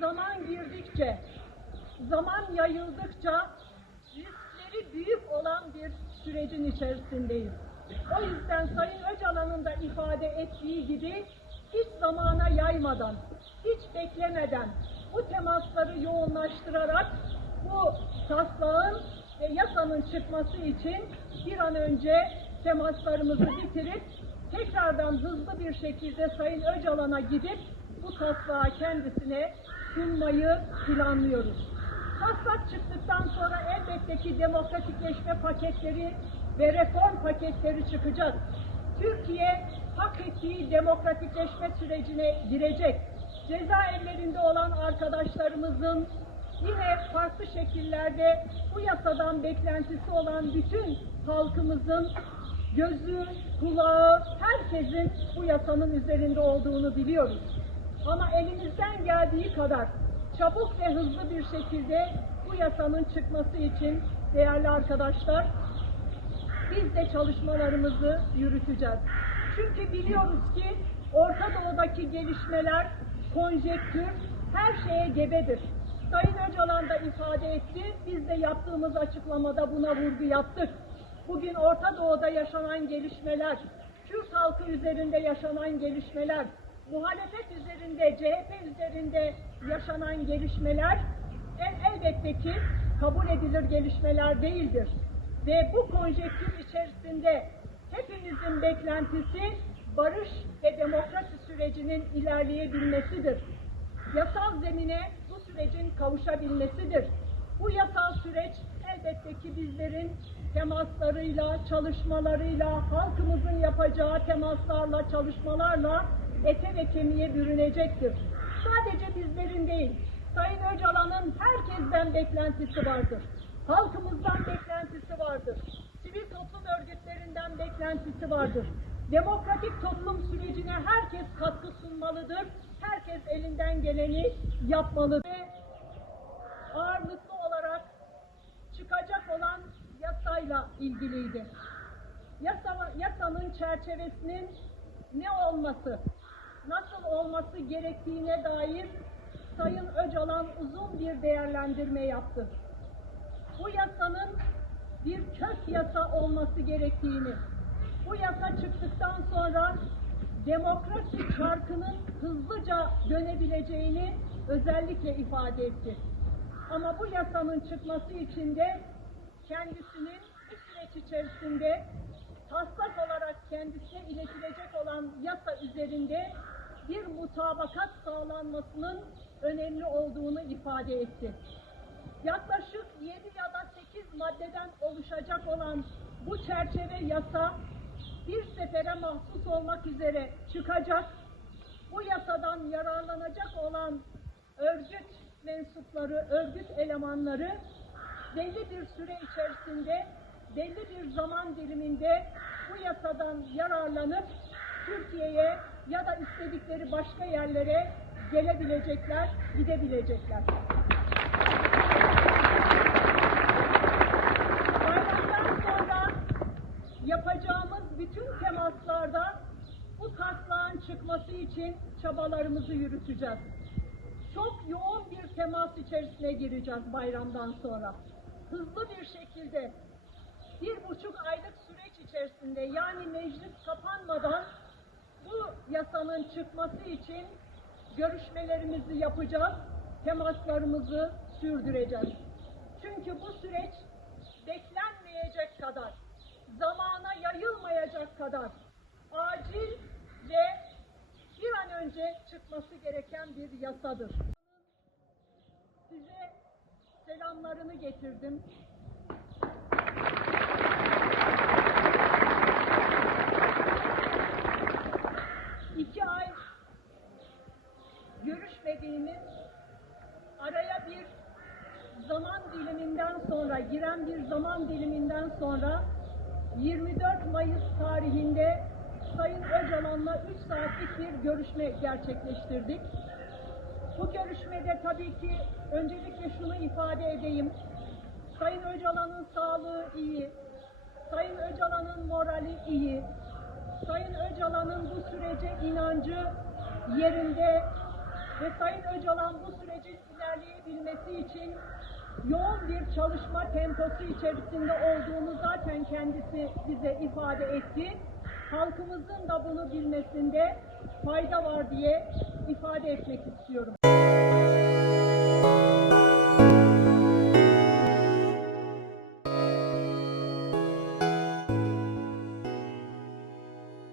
zaman girdikçe, zaman yayıldıkça riskleri büyük olan bir sürecin içerisindeyiz. O yüzden Sayın Öcalan'ın da ifade ettiği gibi hiç zamana yaymadan, hiç beklemeden bu temasları yoğunlaştırarak bu taslağın ve yasanın çıkması için bir an önce temaslarımızı bitirip tekrardan hızlı bir şekilde Sayın Öcalan'a gidip bu taslağı kendisine sunmayı planlıyoruz. Taslak çıktıktan sonra elbette ki demokratikleşme paketleri ve reform paketleri çıkacak. Türkiye hak ettiği demokratikleşme sürecine girecek. Cezaevlerinde olan arkadaşlarımızın yine farklı şekillerde bu yasadan beklentisi olan bütün halkımızın gözü, kulağı, herkesin bu yasanın üzerinde olduğunu biliyoruz. Ama elimizden geldiği kadar çabuk ve hızlı bir şekilde bu yasanın çıkması için değerli arkadaşlar, biz de çalışmalarımızı yürüteceğiz. Çünkü biliyoruz ki Orta Doğu'daki gelişmeler, konjektür her şeye gebedir. Sayın Öcalan da ifade etti, biz de yaptığımız açıklamada buna vurgu yaptık. Bugün Orta Doğu'da yaşanan gelişmeler, Kürt halkı üzerinde yaşanan gelişmeler, muhalefet üzerinde, CHP üzerinde yaşanan gelişmeler elbette ki kabul edilir gelişmeler değildir. Ve bu konjektür içerisinde hepimizin beklentisi barış ve demokrasi sürecinin ilerleyebilmesidir. Yasal zemine bu sürecin kavuşabilmesidir. Bu yasal süreç elbette ki bizlerin temaslarıyla, çalışmalarıyla, halkımızın yapacağı temaslarla, çalışmalarla ete ve kemiğe bürünecektir. Sadece bizlerin değil, Sayın Öcalan'ın herkesten beklentisi vardır. Halkımızdan beklentisi vardır. Sivil toplum örgütlerinden beklentisi vardır. Demokratik toplum sürecine herkes katkı sunmalıdır. Herkes elinden geleni yapmalıdır. Ve ağırlıklı olarak çıkacak olan yasayla ilgiliydi. Yasanın çerçevesinin ne olması, nasıl olması gerektiğine dair Sayın Öcalan uzun bir değerlendirme yaptı. Bu yasanın bir kök yasa olması gerektiğini, bu yasa çıktıktan sonra demokrasi çarkının hızlıca dönebileceğini özellikle ifade etti. Ama bu yasanın çıkması için de kendisinin bu süreç içerisinde taslak olarak kendisine iletilecek olan yasa üzerinde bir mutabakat sağlanmasının önemli olduğunu ifade etti. Yaklaşık 7 ya da 8 maddeden oluşacak olan bu çerçeve yasa bir sefere mahsus olmak üzere çıkacak. Bu yasadan yararlanacak olan örgüt mensupları, örgüt elemanları belli bir süre içerisinde, belli bir zaman diliminde bu yasadan yararlanıp Türkiye'ye ya da istedikleri başka yerlere gelebilecekler, gidebilecekler. Bayramdan sonra yapacağımız bütün temaslarda bu taslağın çıkması için çabalarımızı yürüteceğiz. Çok yoğun bir temas içerisine gireceğiz bayramdan sonra. Hızlı bir şekilde 1,5 aylık süreç içerisinde, yani meclis kapanmadan bu yasanın çıkması için görüşmelerimizi yapacağız, temaslarımızı sürdüreceğiz. Çünkü bu süreç beklenmeyecek kadar, zamana yayılmayacak kadar acil ve bir an önce çıkması gereken bir yasadır. Size selamlarını getirdim. İki ay görüşmediğimiz, araya bir zaman diliminden sonra, giren bir zaman diliminden sonra 24 Mayıs tarihinde Sayın Öcalan'la 3 saatlik bir görüşme gerçekleştirdik. Bu görüşmede tabii ki öncelikle şunu ifade edeyim. Sayın Öcalan'ın sağlığı iyi, Sayın Öcalan'ın morali iyi, Sayın Öcalan'ın bu sürece inancı yerinde ve Sayın Öcalan bu süreci edilmesi için yoğun bir çalışma temposu içerisinde olduğunu zaten kendisi bize ifade etti. Halkımızın da bunu bilmesinde fayda var diye ifade etmek istiyorum.